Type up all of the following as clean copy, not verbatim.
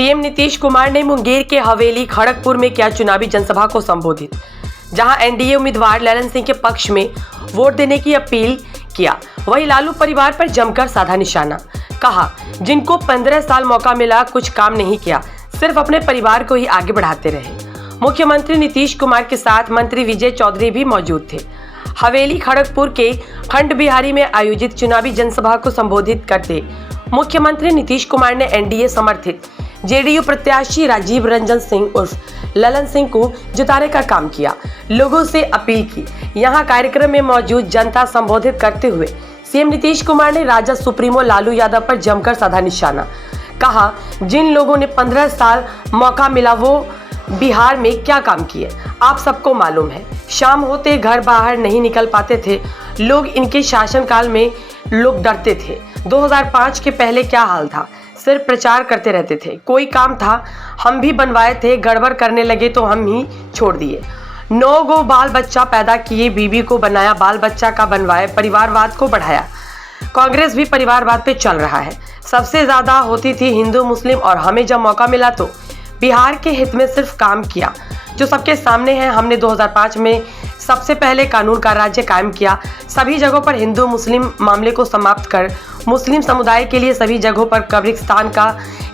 CM Nitish Kumar ने मुंगेर के हवेली खड़गपुर में किया चुनावी जनसभा को संबोधित, जहां एनडीए उम्मीदवार ललन सिंह के पक्ष में वोट देने की अपील किया। वहीं लालू परिवार पर जमकर साधा निशाना, कहा जिनको 15 साल मौका मिला कुछ काम नहीं किया, सिर्फ अपने परिवार को ही आगे बढ़ाते रहे। मुख्यमंत्री नीतीश कुमार के साथ मंत्री विजय चौधरी भी मौजूद थे। हवेली खड़गपुर के खंड बिहारी में आयोजित चुनावी जनसभा को संबोधित करते मुख्यमंत्री नीतीश कुमार ने एनडीए समर्थित जेडीयू प्रत्याशी राजीव रंजन सिंह उर्फ ललन सिंह को जिताने का काम किया, लोगों से अपील की। यहां कार्यक्रम में मौजूद जनता संबोधित करते हुए सीएम नीतीश कुमार ने राजद सुप्रीमो लालू यादव पर जमकर साधा निशाना, कहा जिन लोगों ने 15 साल मौका मिला वो बिहार में क्या काम किए आप सबको मालूम है। शाम होते घर बाहर नहीं निकल पाते थे लोग, इनके शासनकाल में लोग डरते थे। 2005 के पहले क्या हाल था, सिर्फ प्रचार करते रहते थे। कोई काम था हम भी बनवाए थे, गड़बड़ करने लगे तो हम ही छोड़ दिए। 9 गो बाल बच्चा पैदा किए, बीबी को बनाया, बाल बच्चा का बनवाए, परिवारवाद को बढ़ाया। कांग्रेस भी परिवारवाद पे चल रहा है। सबसे ज्यादा होती थी हिंदू मुस्लिम, और हमें जब मौका मिला तो बिहार के हित में सिर्फ काम किया जो सबके सामने है। हमने 2005 में सबसे पहले कानून का राज्य कायम किया, सभी जगहों पर हिंदू मुस्लिम मामले को समाप्त कर मुस्लिम समुदाय के लिए सभी जगहों पर कब्रिस्तान का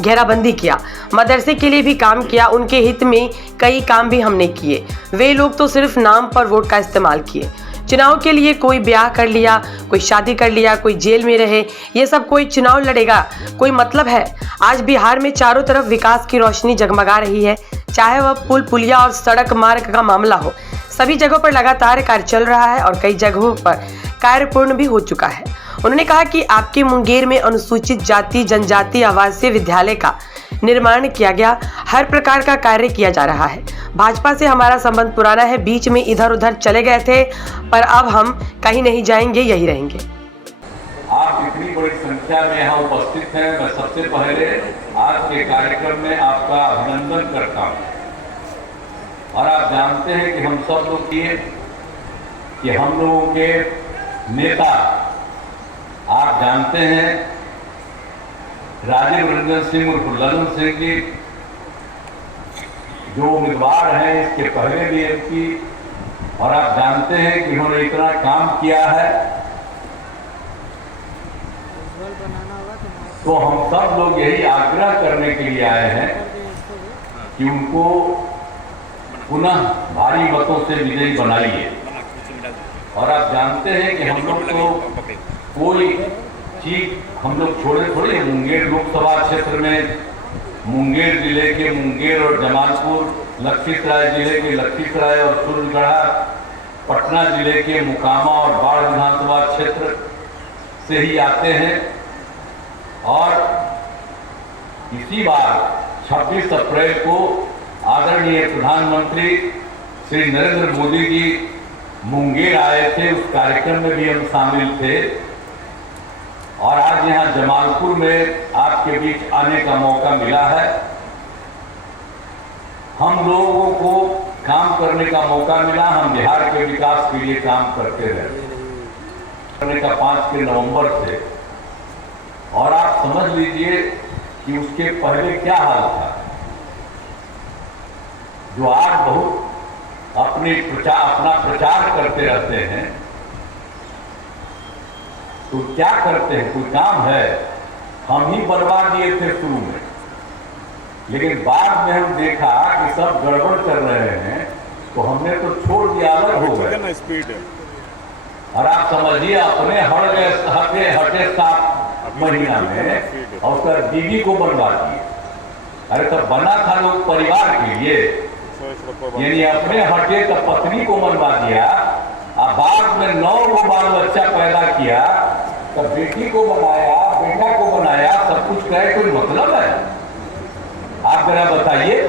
घेराबंदी किया, मदरसे के लिए भी काम किया, उनके हित में कई काम भी हमने किए। वे लोग तो सिर्फ नाम पर वोट का इस्तेमाल किए। चुनाव के लिए कोई ब्याह कर लिया, कोई शादी कर लिया, कोई जेल में रहे, ये सब कोई चुनाव लड़ेगा कोई मतलब है। आज बिहार में चारों तरफ विकास की रोशनी जगमगा रही है, चाहे वह पुल पुलिया और सड़क मार्ग का मामला हो। सभी जगहों पर लगातार कार्य चल रहा है और कई जगहों पर कार्य पूर्ण भी हो चुका है। उन्होंने कहा कि आपके मुंगेर में अनुसूचित जाति जनजाति आवासीय विद्यालय का निर्माण किया गया, हर प्रकार का कार्य किया जा रहा है। भाजपा से हमारा संबंध पुराना है, बीच में इधर उधर चले गए थे, पर अब हम कहीं नहीं जाएंगे, यही रहेंगे। आप इतनी बड़ी संख्या में यहाँ उपस्थित हैं, मैं सबसे पहले आज के कार्यक्रम में आपका अभिनंदन करता हूँ। और आप जानते हैं कि हम सब लोग कि हम लोगों के नेता, आप जानते हैं राजीव रंजन सिंह उर्फ ललन सिंह जी जो उम्मीदवार हैं इसके पहले भी एमपी, और आप जानते हैं कि उन्होंने इतना काम किया है, तो हम सब लोग यही आग्रह करने के लिए आए हैं कि उनको पुनः भारी मतों से विजयी बनाइए। और आप जानते हैं कि हम लोग तो कोई चीज हम लोग छोड़े थोड़ी। मुंगेर लोकसभा क्षेत्र में मुंगेर जिले के मुंगेर और जमालपुर, लखीसराय जिले के लखीसराय और सूरजगढ़ा, पटना जिले के मुकामा और बाढ़ विधानसभा क्षेत्र से ही आते हैं। और इसी बार 26 अप्रैल को आदरणीय प्रधानमंत्री श्री नरेंद्र मोदी जी मुंगेर आए थे, उस कार्यक्रम में भी हम शामिल थे। और आज यहाँ जमालपुर में आपके बीच आने का मौका मिला है। हम लोगों को काम करने का मौका मिला, हम बिहार के विकास के लिए काम करते रहे करने का 5 नवंबर से। और आप समझ लीजिए कि उसके पहले क्या हाल था, जो आज बहुत अपना प्रचार करते रहते हैं, तो क्या करते हैं, कोई काम है, हम ही बनवा दिए थे शुरू में, लेकिन बाद में हम देखा कि सब गड़बड़ कर रहे हैं, तो हमने तो छोड़ दिया, अलग हो गए। और आप समझिए अपने हटे 7 महीना में और उसका बीवी को बनवा दिए। अरे तो बना था लोग परिवार के लिए, यानी अपने हटे तो पत्नी को बनवा दिया, और बाद में 9 गो बाल बच्चा पैदा किया, तो बेटी को बनाया, बेटा को बनाया, सब कुछ कहे, कोई मतलब है? आप जरा बताइए।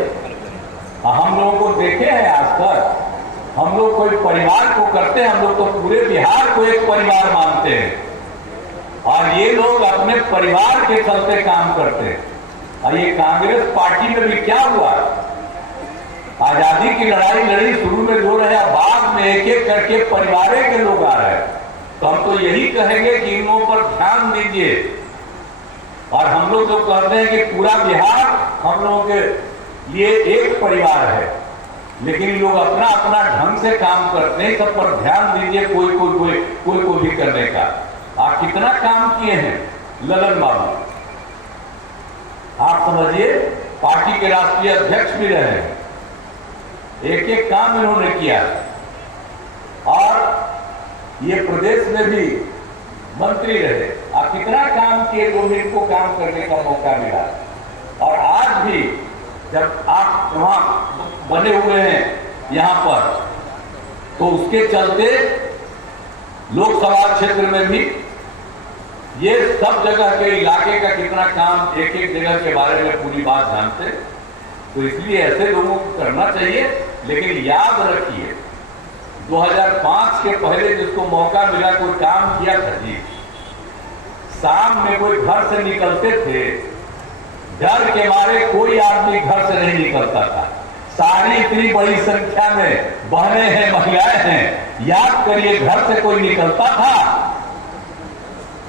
हम लोगों को देखे हैं आज तक, हम लोग कोई परिवार को करते हैं, हम लोग तो पूरे बिहार को एक परिवार मानते हैं, और ये लोग अपने परिवार के चलते काम करते हैं। और ये कांग्रेस पार्टी में भी क्या हुआ, आजादी की लड़ाई लड़ी, शुरू में जो रहे, बाद में एक एक करके परिवार के लोग आ रहे हैं। तो हम तो यही कहेंगे कि इन लोगों पर ध्यान दीजिए। और हम लोग जो कहते हैं कि पूरा बिहार हम लोगों के लिए एक परिवार है, लेकिन लोग अपना अपना ढंग से काम करते हैं। सब पर ध्यान दीजिए, कोई भी करने का। आप कितना काम किए हैं ललन बाबू, आप समझिए, पार्टी के राष्ट्रीय अध्यक्ष भी रहे हैं, एक एक काम इन्होंने किया, और ये प्रदेश में भी मंत्री रहे। आप कितना काम किए तो इनको काम करने का मौका मिला। और आज भी जब आप वहां बने हुए हैं यहाँ पर, तो उसके चलते लोकसभा क्षेत्र में भी ये सब जगह के इलाके का कितना काम, एक एक जगह के बारे में पूरी बात जानते। तो इसलिए ऐसे लोगों को करना चाहिए। लेकिन याद रखिए, 2005 के पहले जिसको मौका मिला कोई काम किया था जी, शाम में कोई घर से निकलते थे, डर के मारे कोई आदमी घर से नहीं निकलता था। सारी इतनी बड़ी संख्या में बहनें हैं, महिलाएं हैं, याद करिए घर से कोई निकलता था।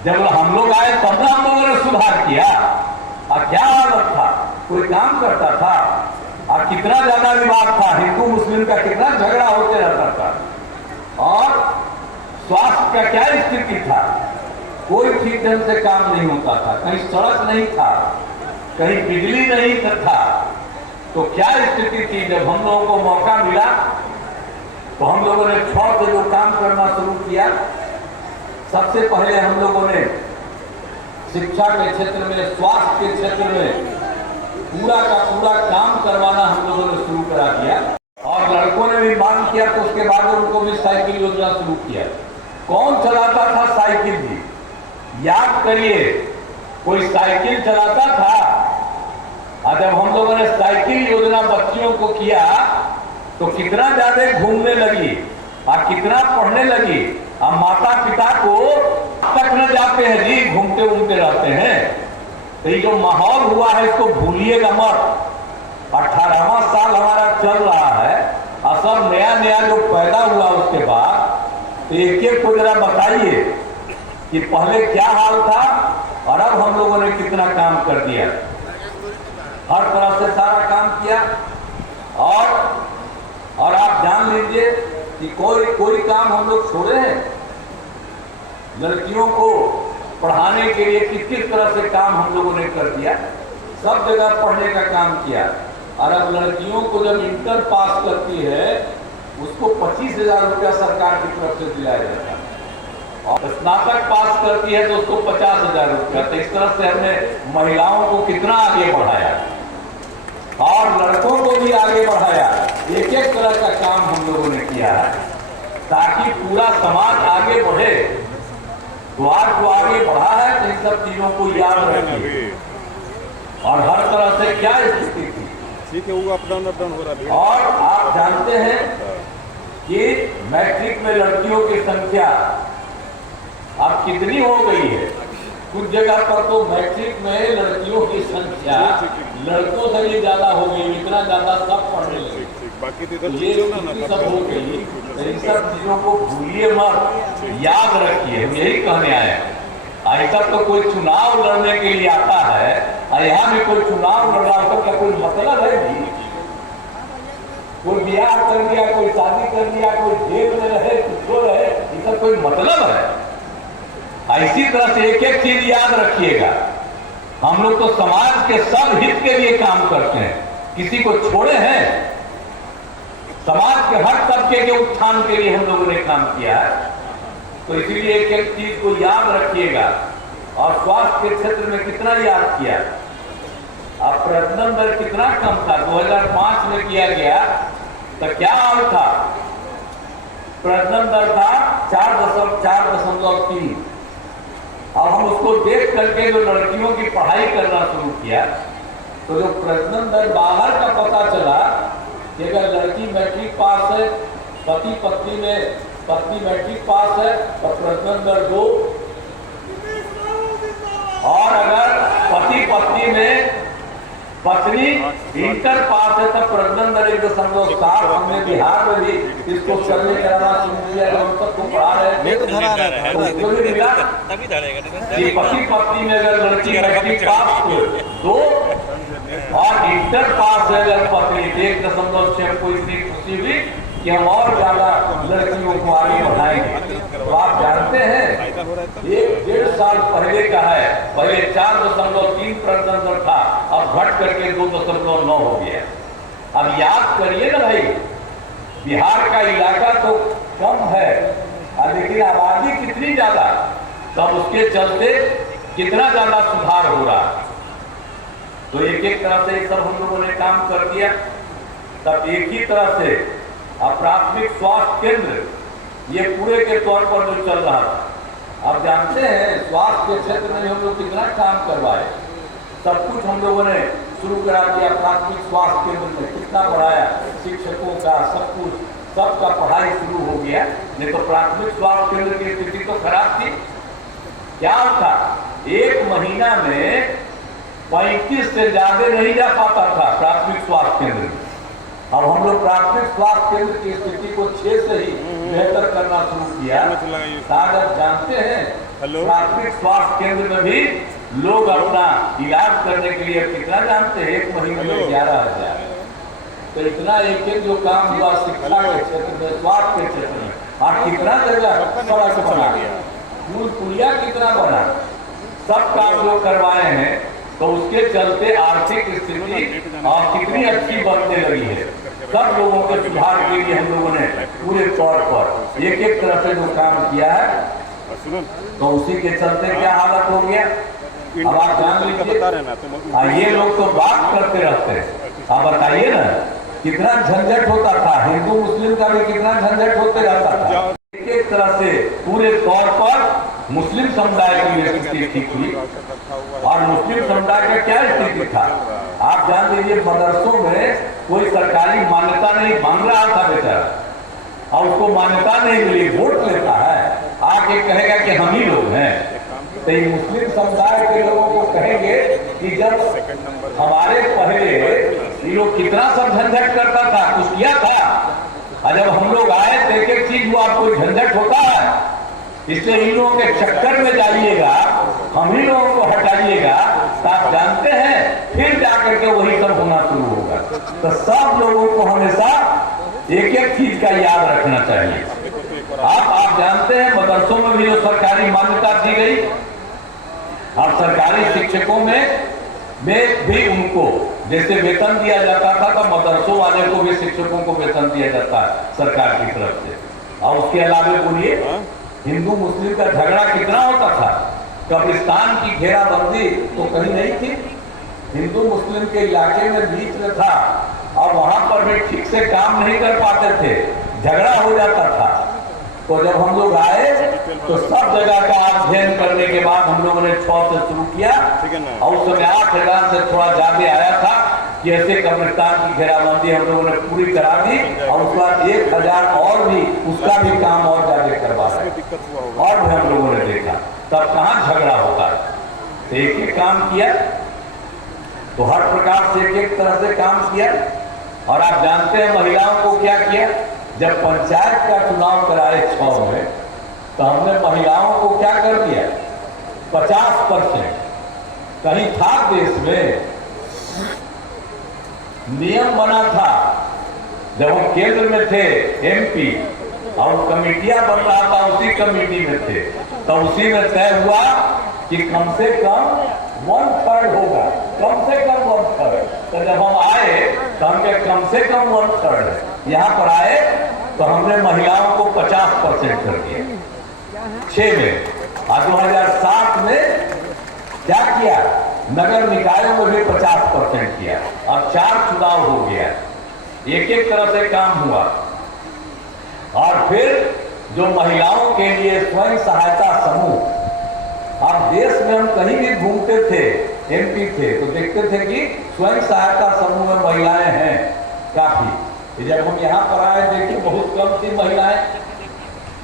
जब हम लोग आए तब हम लोगों ने सुधार किया। और क्या हालत था, कोई काम करता था, और कितना ज्यादा विवाद था, हिंदू मुस्लिम का कितना झगड़ा होते रहता था। और स्वास्थ्य का क्या स्थिति था, कोई ठीक ढंग से काम नहीं होता था, कहीं सड़क नहीं था, कहीं बिजली नहीं था। तो क्या स्थिति थी। जब हम लोगों को मौका मिला तो हम लोगों ने छह से जो काम करना शुरू किया, सबसे पहले हम लोगों ने शिक्षा के क्षेत्र में, स्वास्थ्य के क्षेत्र में पूरा का पूरा काम करवाना हम लोगों ने शुरू करा दिया। और लड़कों ने भी मांग किया तो उसके बाद उनको भी साइकिल योजना शुरू किया। कौन चलाता था साइकिल जी, याद करिए, कोई साइकिल चलाता था। और जब हम लोगों ने साइकिल योजना बच्चियों को किया तो कितना ज्यादा घूमने लगी और कितना पढ़ने लगी। अब माता पिता को तक न जाते हैं जी, घूमते घूमते रहते हैं। तो ये जो माहौल हुआ है इसको भूलिएगा मत। 18वां साल हमारा चल रहा है, और सब नया नया जो पैदा हुआ उसके बाद, तो एक एक को जरा बताइए कि पहले क्या हाल था और अब हम लोगों ने कितना काम कर दिया। हर तरह से सारा काम किया। और आप जान लीजिए कि कोई काम हम लोग छोड़े हैं। लड़कियों को पढ़ाने के लिए किस तरह से काम हम लोगों ने कर दिया, सब जगह पढ़ने का काम किया। और अब लड़कियों को जब इंटर पास करती है उसको 25,000 रुपया सरकार की तरफ से दिलाया जाता है, और स्नातक पास करती है तो उसको 50,000 रुपया। तो इस तरह से हमने महिलाओं को कितना आगे बढ़ाया और लड़कों को भी आगे बढ़ाया। एक एक तरह का काम हम लोगों ने किया है ताकि पूरा समाज आगे बढ़े। द्वार को आगे बढ़ा है तो इन सब चीजों को याद रखिए। और हर तरह से क्या स्थिति थी, ठीक है, वो अप डाउन हो रहा है। और आप जानते हैं कि मैट्रिक में लड़कियों की संख्या अब कितनी हो गई है। कुछ जगह पर तो मैट्रिक में लड़कियों की संख्या लड़कों से भी ज्यादा हो गई, इतना ज्यादा सब पढ़ने लगे। बाकी ये सब हो गई। इन सब चीजों को भूलिए मत, याद रखिए। हम यही कहने आए हैं। ऐसा तो कोई चुनाव लड़ने के लिए आता है और यहाँ भी कोई चुनाव लड़ रहा हो, क्या कोई मतलब है जी? कोई ब्याह कर दिया, कोई शादी कर दिया, कोई जेल में रहे, कुछ रहे, इसका कोई मतलब है? इसी तरह से एक एक चीज याद रखिएगा। हम लोग तो समाज के सब हित के लिए काम करते हैं, किसी को छोड़े हैं। समाज के हर तबके के उत्थान के लिए हम लोगों ने काम किया है। तो इसीलिए एक एक चीज को याद रखिएगा। और स्वास्थ्य के क्षेत्र में कितना याद किया, अब प्रजनन दर कितना कम था। 2005 में किया गया तो क्या हाल था, प्रजनन दर था 4.3। अब हम उसको देख करके जो लड़कियों की पढ़ाई करना शुरू किया तो जो प्रजनन दर बाहर का पता चला कि अगर लड़की मैट्रिक पास है, पत्नी मैट्रिक पास है तो प्रजनन दर 2, और अगर पति पत्नी में पत्नी इंटर पास है तो प्रजनन दर 1.7। हमने बिहार में भी इसको सर्वे कराना शुरू किया, हम सबको पढ़ा रहे हैं। पति पत्नी में अगर लड़की मैट्रिक पास हो 2 और इंटर पास है अगर पकड़ी 1.6 को इतनी खुशी हुई कि हम और ज्यादा लड़कियों को आगे बढ़ाएंगे। तो आप जानते हैं 1-1.5 साल पहले का है, पहले 4.3% था, अब घट करके 2.9 हो गया। अब याद करिए ना भाई, बिहार का इलाका तो कम है लेकिन आबादी कितनी ज्यादा, तब उसके चलते कितना ज्यादा सुधार हो रहा है। तो एक एक तरह से सब हम लोगों ने काम कर दिया। तब एक ही तरह से प्राथमिक स्वास्थ्य केंद्र ये पूरे के तौर पर जो चल रहा था, आप जानते हैं स्वास्थ्य के क्षेत्र में हम लोग कितना काम करवाए, सब कुछ हम लोगों ने शुरू करा दिया। प्राथमिक स्वास्थ्य केंद्र में कितना बढ़ाया, शिक्षकों का सब कुछ, सबका पढ़ाई शुरू हो गया। नहीं तो प्राथमिक स्वास्थ्य केंद्र की स्थिति तो खराब थी। क्या था, एक महीना में 35 से ज्यादा नहीं जा पाता था प्राथमिक स्वास्थ्य केंद्र में। अब हम लोग प्राथमिक स्वास्थ्य केंद्र की स्थिति को 6 से ही बेहतर करना शुरू किया। आप जानते हैं प्राथमिक स्वास्थ्य केंद्र में भी लोग अपना इलाज करने के लिए कितना जानते हैं, एक महीने में 11,000। तो इतना एक एक जो काम हुआ शिक्षा के क्षेत्र में, स्वास्थ्य के क्षेत्र में, और कितना जगह सड़क बना, पुल पुलिया कितना बना, सब काम जो करवाए हैं। तो उसके चलते आर्थिक स्थिति और कितनी अच्छी बनने लगी है। सब लोगों के सुधार के लिए हम लोगों ने पूरे तौर पर एक एक तरह से जो काम किया है, तो उसी के चलते क्या हालत हो गया। अब आप जान लीजिए, ये लोग तो बात करते रहते हैं, आप बताइए ना कितना झंझट होता था, हिंदू मुस्लिम का भी कितना झंझट होते रहता था। एक एक तरह से पूरे तौर पर मुस्लिम समुदाय की स्थिति ठीक हुई। और मुस्लिम समुदाय का क्या स्थिति था, आप जान लीजिए मदरसों में कोई सरकारी मान्यता नहीं मांग रहा था बेचारा, और उसको मान्यता नहीं मिली, वोट लेता है, आके कहेगा कि हम ही लोग हैं। तो ये मुस्लिम समुदाय के लोगों को कहेंगे कि जब हमारे पहले ये लोग कितना सब झंझट करता था, कुछ किया था, और जब हम लोग आए तो एक एक चीज वो आपको झंझट होता है। इसलिए इन लोगों के चक्कर में जाइएगा, हम ही लोगों को हटाइएगा, तो आप जानते हैं फिर जाकर के वही सब होना शुरू होगा। तो सब लोगों को हमेशा एक एक चीज का याद रखना चाहिए। आप जानते हैं मदरसों में भी जो सरकारी मान्यता दी गई, और सरकारी शिक्षकों में भी उनको जैसे वेतन दिया जाता था, तो मदरसों वाले को भी शिक्षकों को वेतन दिया जाता है सरकार की तरफ से। और उसके अलावा बोलिए हिंदू मुस्लिम का झगड़ा कितना होता था, कब्रिस्तान की घेराबंदी तो कहीं नहीं थी, हिंदू मुस्लिम के इलाके में बीच में था, और वहां पर भी ठीक से काम नहीं कर पाते थे, झगड़ा हो जाता था। तो जब हम लोग आए तो सब जगह का अध्ययन करने के बाद हम लोगों ने 6 से शुरू किया, और उस समय 8,000 से थोड़ा ज्यादा आया था कि ऐसे कब्रिस्तान की घेराबंदी हम लोगों ने पूरी करा दी, और उसके बाद 1,000 और भी उसका भी काम और ज्यादा करवा रहे, और भी हम लोगों ने देखा। तब कहाँ झगड़ा होता है, तो एक एक काम किया, तो हर प्रकार से एक एक तरह से काम किया। और आप जानते हैं महिलाओं को क्या किया, जब पंचायत का चुनाव कराए 6 में, तो हमने महिलाओं को क्या कर दिया, 50%। कहीं था देश में नियम बना था, जब हम केंद्र में थे MP, और कमेटियां बन रहा था, उसी कमेटी में थे, तो उसी में तय हुआ कि कम से कम 1/3 होगा, कम से कम 1/3। तो जब हम आए तो हमने कम से कम 1/3 यहाँ पर आए, तो हमने महिलाओं को 50% कर दिया 6 में। और 2007 में क्या किया, नगर निकायों में भी 50% किया। अब 4 चुनाव हो गया, एक एक तरह से काम हुआ। और फिर जो महिलाओं के लिए स्वयं सहायता समूह, अब देश में हम कहीं भी घूमते थे, MP थे, तो देखते थे कि स्वयं सहायता समूह में महिलाएं हैं काफी। जब हम यहाँ पर आए देखिए बहुत कम थी महिलाएं।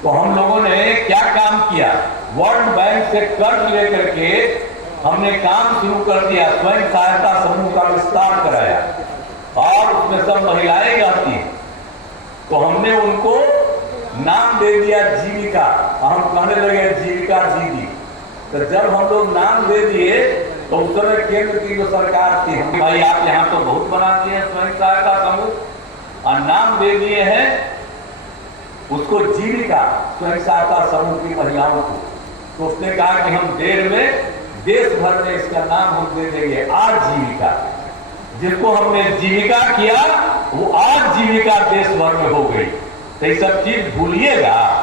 तो हम लोगों ने क्या काम किया, वर्ल्ड बैंक से कर्ज लेकर के हमने काम शुरू कर दिया, स्वयं सहायता समूह का विस्तार कराया, और उसमें सब महिलाएं रहती। तो हमने उनको नाम दे दिया जीविका, हम कहने लगे जीविका दीदी। तो जब हम लोग नाम दे दिए तो उस समय केंद्र की जो सरकार थी, हम भाई आप यहाँ तो बहुत बनाते हैं स्वयं सहायता समूह और नाम दे दिए हैं उसको जीविका स्वयं सहायता समूह की महिलाओं को। तो उसने कहा कि हम देर में देश भर में इसका नाम हम दे देंगे आजीविका। जिसको हमने जीविका किया वो आजीविका देश भर में हो गई। तो ये सब चीज भूलिएगा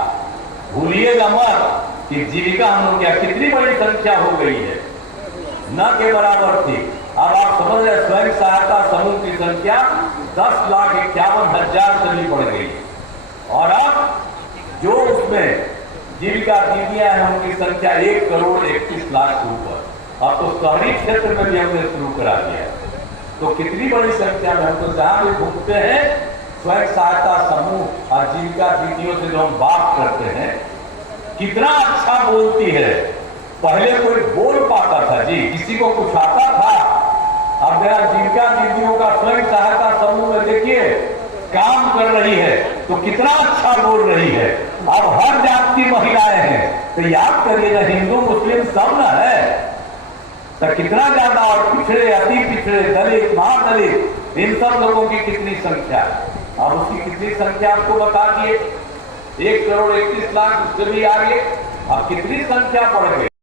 मत कि जीविका हम लोग क्या कितनी बड़ी संख्या हो गई है, न के बराबर थी। अब आप समझ रहे स्वयं सहायता समूह की संख्या 10,51,000 से भी बढ़ गई और अब जो उसमें जीविका दीदियां हैं उनकी संख्या 1,31,00,000 से ऊपर। अब तो शहरी क्षेत्र में भी हमने शुरू करा दिया। तो कितनी बड़ी संख्या में हम तो जहां भी घूमते हैं स्वयं सहायता समूह और जीविका दीदियों से जो हम बात करते हैं कितना अच्छा बोलती है। पहले कोई बोल पाता था जी, किसी को कुछ आता था। अब मेरा जीविका दीदियों का स्वयं सहायता समूह में देखिए काम कर रही है तो कितना अच्छा बोल रही है। अब हर जात की महिलाएं हैं तो याद करिएगा हिंदू मुस्लिम सब न है तो कितना ज्यादा, और पिछड़े अति पिछड़े दलित महादलित इन सब लोगों की कितनी संख्या। अब उसकी कितनी संख्या आपको बता दिए 1,31,00,000 उससे भी आगे। अब कितनी संख्या बढ़ गई।